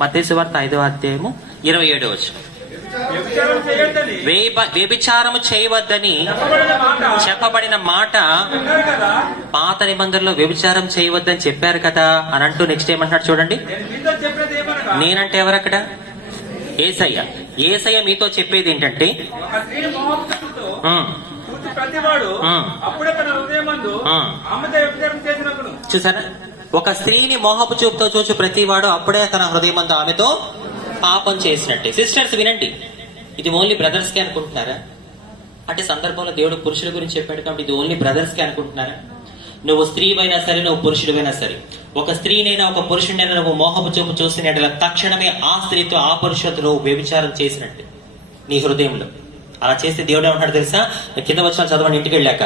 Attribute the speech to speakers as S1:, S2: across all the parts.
S1: మత్తయి వార్త ఐదవ అధ్యాయము ఇరవై ఏడవ వేప- వ్యభిచారము చేయవద్దని
S2: చెప్పబడిన మాట
S1: పాత నిబంధనలో వ్యభిచారం చేయవద్దని చెప్పారు కదా అని అంటూ నెక్స్ట్ ఏమంటున్నాడు చూడండి. నేనంటే ఎవరక్కడ? ఏసయ్య. ఏసయ్య మీతో చెప్పేది ఏంటంటే చూసారా? ఒక స్త్రీని మోహపు చూపుతో చూసి ప్రతివాడు అప్పుడే తన హృదయమంతా ఆమెతో పాపం చేసినట్టే. సిస్టర్స్ వినండి. ఇది ఓన్లీ బ్రదర్స్కి అనుకుంటున్నారా? అంటే సందర్భంలో దేవుడు పురుషుల గురించి చెప్పాడు కాబట్టి ఇది ఓన్లీ బ్రదర్స్కి అనుకుంటున్నారా? నువ్వు స్త్రీవైనా సరే నువ్వు పురుషుడివైనా సరే. ఒక స్త్రీనైనా ఒక పురుషుడైనా నువ్వు మోహపు చూపు చూసినట్ల తక్షణమే ఆ స్త్రీతో ఆ పురుషులతో నువ్వు వ్యభిచారం చేసినట్టు నీ హృదయంలో. అలా చేస్తే దేవుడు ఏమంటాడు తెలుసా? కింద వచ్చిన చదవండి ఇంటికి వెళ్ళాక.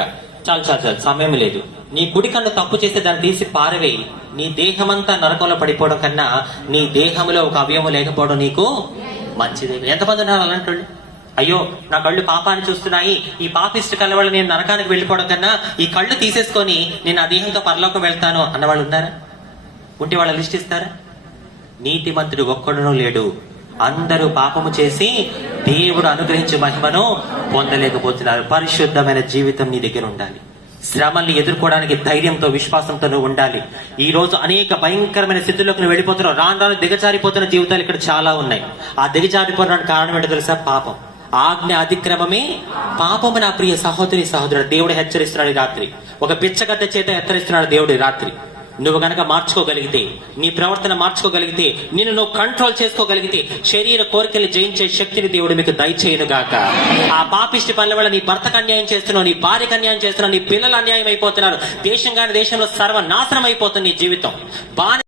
S1: చాలు చాలు చాలు సమయం లేదు. నీ కుడి కన్ను తప్పు చేస్తే దాన్ని తీసి పారవేయి. నీ దేహమంతా నరకంలో పడిపోవడం కన్నా నీ దేహంలో ఒక అవయవం లేకపోవడం నీకు మంచిది. ఎంతమంది ఉన్నారు అలాంటి అయ్యో నా కళ్ళు పాపాన్ని చూస్తున్నాయి. ఈ పాపిష్ట కళ్ళ వల్ల నేను నరకానికి వెళ్ళిపోవడం కన్నా ఈ కళ్ళు తీసేసుకొని నేను ఆ దేహంతో పరలోకం వెళ్తాను అన్న వాళ్ళు ఉన్నారా? ఉంటే వాళ్ళ లిస్ట్ ఇస్తారా? నీతిమంతుడు ఒక్కడునూ లేడు. అందరూ పాపము చేసి దేవుడు అనుగ్రహించే మహిమను పొందలేకపోతున్నారు. పరిశుద్ధమైన జీవితం నీ దగ్గర ఉండాలి. శ్రమల్ని ఎదుర్కోవడానికి ధైర్యంతో విశ్వాసంతో నువ్వు ఉండాలి. ఈ రోజు అనేక భయంకరమైన స్థితిలోకి నువ్వు వెళ్ళిపోతున్నావు. రాను రాను దిగజారిపోతున్న జీవితాలు ఇక్కడ చాలా ఉన్నాయి. ఆ దిగజారిపోవడానికి కారణం ఏంటో తెలుసా? పాపం. ఆజ్ఞ అతిక్రమమే పాపము నా ప్రియ సహోదరి సహోదరుడు. దేవుడు హెచ్చరిస్తున్నాడు రాత్రి. ఒక పిచ్చగడ్డ చేత హెచ్చరిస్తున్నాడు దేవుడు రాత్రి. నువ్వు గనక మార్చుకోగలిగితే నీ ప్రవర్తన మార్చుకోగలిగితే నిన్ను నువ్వు కంట్రోల్ చేసుకోగలిగితే శరీర కోరికలు జయించే శక్తిని దేవుడు మీకు దయచేయను గాక ఆ పాపిష్టి పనుల వల్ల నీ భర్తకు అన్యాయం చేస్తున్నావు నీ భార్యకు అన్యాయం చేస్తున్నావు నీ పిల్లలు అన్యాయం అయిపోతున్నారు. దేశం కాని దేశంలో సర్వనాశనం అయిపోతుంది నీ జీవితం. బాని